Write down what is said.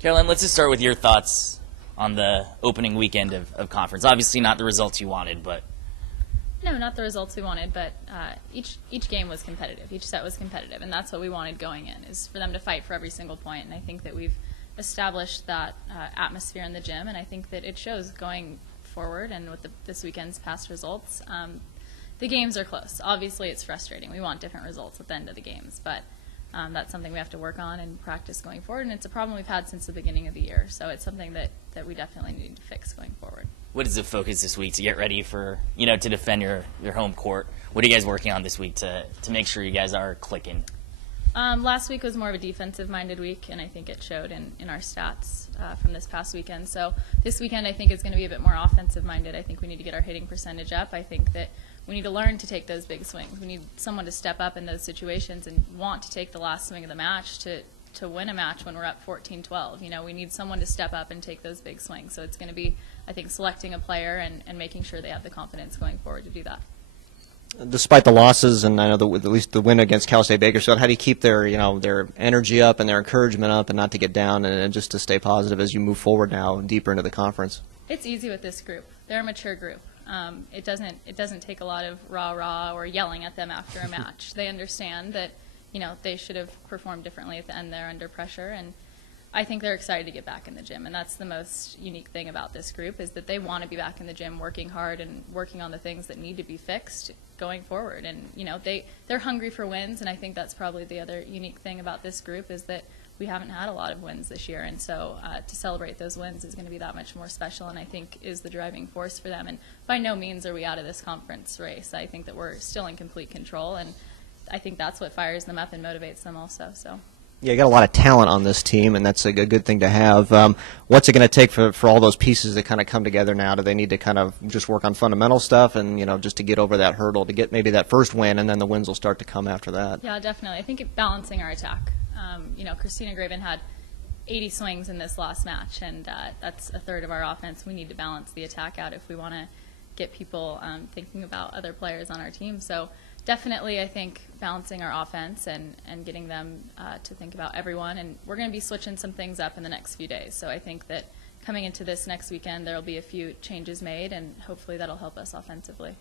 Caroline, let's just start with your thoughts on the opening weekend of conference. Obviously not the results you wanted, but... No, not the results we wanted, but each game was competitive. Each set was competitive, and that's what we wanted going in, is for them to fight for every single point. And I think that we've established that atmosphere in the gym, and I think that it shows going forward and with this weekend's past results. The games are close. Obviously, it's frustrating. We want different results at the end of the games, but that's something we have to work on and practice going forward, and it's a problem we've had since the beginning of the year, so it's something that we definitely need to fix going forward. What is the focus this week to get ready for, to defend your home court? What are you guys working on this week to make sure you guys are clicking? Last week was more of a defensive-minded week, and I think it showed in our stats from this past weekend. So this weekend I think is going to be a bit more offensive-minded. I think we need to get our hitting percentage up. I think that we need to learn to take those big swings. We need someone to step up in those situations and want to take the last swing of the match to win a match when we're up 14-12. We need someone to step up and take those big swings. So it's going to be, I think, selecting a player and making sure they have the confidence going forward to do that. Despite the losses, and I know at least the win against Cal State Bakersfield, how do you keep their energy up and their encouragement up and not to get down and just to stay positive as you move forward now deeper into the conference? It's easy with this group. They're a mature group. It doesn't take a lot of rah-rah or yelling at them after a match. They understand that they should have performed differently at the end there under pressure, and I think they're excited to get back in the gym, and that's the most unique thing about this group, is that they want to be back in the gym working hard and working on the things that need to be fixed going forward. And they're hungry for wins, and I think that's probably the other unique thing about this group, is that we haven't had a lot of wins this year, and so to celebrate those wins is going to be that much more special, and I think is the driving force for them. And by no means are we out of this conference race. I think that we're still in complete control, and I think that's what fires them up and motivates them also. So. Yeah, you got a lot of talent on this team, and that's a good thing to have. What's it going to take for all those pieces to kind of come together now? Do they need to kind of just work on fundamental stuff and, just to get over that hurdle, to get maybe that first win, and then the wins will start to come after that? Yeah, definitely. I think balancing our attack. Christina Graven had 80 swings in this last match, and that's a third of our offense. We need to balance the attack out if we want to get people thinking about other players on our team. So definitely, I think balancing our offense and getting them to think about everyone. And we're going to be switching some things up in the next few days. So I think that coming into this next weekend, there will be a few changes made, and hopefully that'll help us offensively.